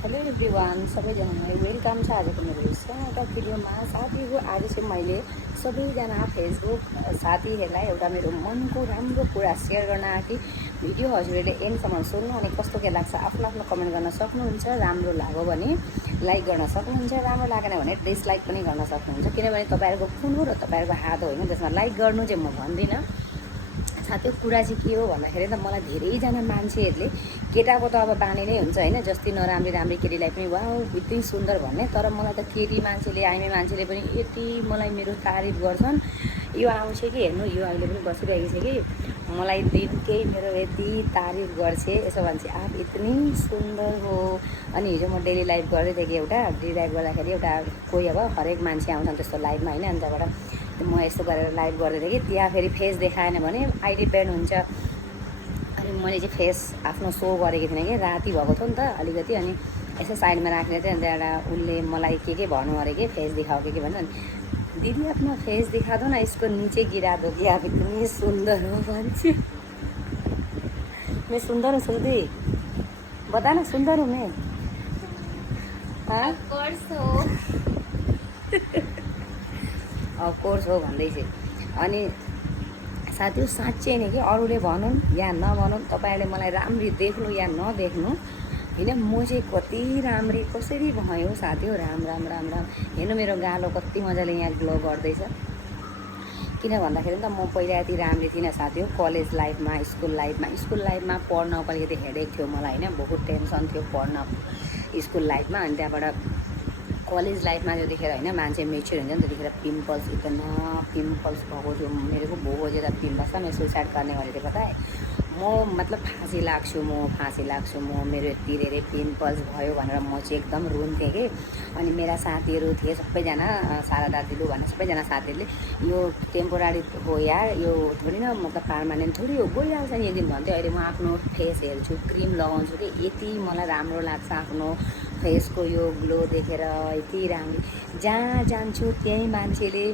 Hello everyone, सबैजनालाई welcome छ आजको मेरो सानो भिडियोमा। साथीहरू, आज चाहिँ मैले सबैजना फेसबुक साथीहरूलाई एउटा मेरो मनको राम्रो कुरा सेयर गर्न आँटेँ। भिडियो हजुरहरूले एन्डसम्म सुन्नु अनि कस्तो के लाग्छ आफ्नो आफ्नो कमेन्ट गर्न सक्नुहुन्छ। राम्रो लाग्यो भने लाइक गर्न सक्नुहुन्छ, राम्रो लागेन भने डिसलाइक पनि गर्न सक्नुहुन्छ, किनभने तपाईँहरूको फोन हो र तपाईँहरूको हात हो होइन, त्यसमा लाइक गर्नु चाहिँ म भन्दिनँ। साथै कुरा चाहिँ के हो भन्दाखेरि त मलाई धेरैजना मान्छेहरूले केटाको त अब बानी नै हुन्छ होइन, जस्तै नराम्री राम्री केटीलाई पनि वाउ यति सुन्दर भन्ने, तर मलाई त केटी मान्छेले आइमे मान्छेले पनि यति मलाई मेरो तारिफ गर्छन्। यो आउँछ कि हेर्नु, यो अहिले पनि बसिरहेको छ कि मलाई दिनकै मेरो यति तारिफ गर्छ, यसो भन्छ आप इतनी सुन्दर हो। अनि हिजो म डेली लाइभ गर्दै थिएँ कि एउटा डेली लाइभ गर्दाखेरि एउटा कोही अब हरेक मान्छे आउँछन् त्यस्तो लाइभमा होइन, अनि त्यहाँबाट म यस्तो गरेर लाइभ गर्दै थिएँ कि त्यहाँ फेरि फेस देखाएन भने आइडी ब्यान हुन्छ। अनि मैले चाहिँ फेस आफ्नो सो गरेको थिइनँ कि राति भएको थियो नि त अलिकति, अनि यसो साइडमा राखेर चाहिँ अन्त एउटा उसले मलाई के भन्नु अरे कि फेस देखाओ के भन्छ, अनि दिदी आफ्नो फेस दिखा दो न, इसको नीचे गिरा दो कि आप इतनी सुंदर हो भन्छ। मैं सुंदर हूँ सुधी, बता ना सुंदर हूँ मैं। अफकोर्स हो भन्दैछ। अनि साथीहरू साँच्चै नै कि अरूले भनुन् या नभनुन्, तपाईँहरूले मलाई राम्री देख्नु या नदेख्नु होइन, म चाहिँ कति राम्री कसरी भयो साथीहरू, राम राम राम राम। हेर्नु मेरो गालो कति मजाले यहाँ ग्लो गर्दैछ। किन भन्दाखेरि त म पहिला यति राम्री थिइनँ साथीहरू, कलेज लाइफमा स्कुल लाइफमा पढ्नको अलिकति हेडेक थियो मलाई होइन, बहुत टेन्सन थियो पढ्न स्कुल लाइफमा। अनि त्यहाँबाट कलेज लाइफमा त्यतिखेर होइन मान्छे मेच्योर हुन्छ नि, त्यतिखेर पिम्पल्स इतना पिम्पल्स भएको थियो मेरे को, बहुत ज़्यादा पिम्पल्स था। मैं सुसाइड करने वाली थी, पता है म मतलब फाँसी लाग्छु म मेरो यति धेरै पिम्पल्स भयो भनेर म चाहिँ एकदम रुन्थेँ कि। अनि मेरा साथीहरू थिए सबैजना, सारा दाजुलु भन्ने सबैजना साथीहरूले यो टेम्पोरारी हो यार, यो थोरै न मतलब पर्मानेन्ट थोरै हो, गइहाल्छ नि एक दिन भन्थ्यो। अहिले म आफ्नो फेस हेर्छु, क्रिम लगाउँछु कि यति मलाई राम्रो लाग्छ आफ्नो फेसको यो ग्लो देखेर, यति राम्रो। जहाँ जान्छु त्यहीँ मान्छेले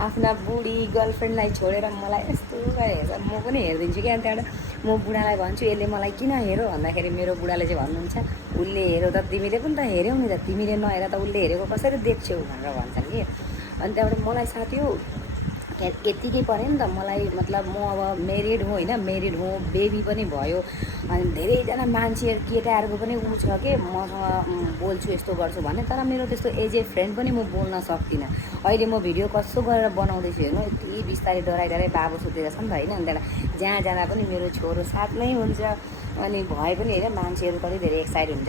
आफ्ना बुढी गर्लफ्रेन्डलाई छोडेर मलाई यस्तो गरेर हेर्छ, म पनि हेरिदिन्छु क्या। अनि त्यहाँबाट म बुढालाई भन्छु यसले मलाई किन हेऱ्यो भन्दाखेरि मेरो बुढाले चाहिँ भन्नुहुन्छ, उसले हेऱ्यो त तिमीले पनि त हेऱ्यौ नि त, तिमीले नहेर त उसले हेरेको कसरी देख्छौ भनेर भन्छन् कि। अनि त्यहाँबाट मलाई साथी हो यत्तिकै पऱ्यो नि त मलाई, मतलब म अब म्यारिड हुँ होइन, म्यारिड हुँ, बेबी पनि भयो। अनि धेरैजना मान्छे केटाहरूको पनि ऊ छ कि मसँग बोल्छु यस्तो गर्छु भन्ने, तर मेरो त्यस्तो एज ए फ्रेन्ड पनि म बोल्न सक्दिनँ। अहिले म भिडियो कस्तो गरेर बनाउँदैछु हेर्नु, यति बिस्तारै डराइ बाबु सुतेर छ नि त होइन, अनि त्यहाँबाट जहाँ जाँदा पनि मेरो छोरो साथ नै हुन्छ। अनि भए पनि होइन मान्छेहरू कति धेरै एक्साइट हुन्छ।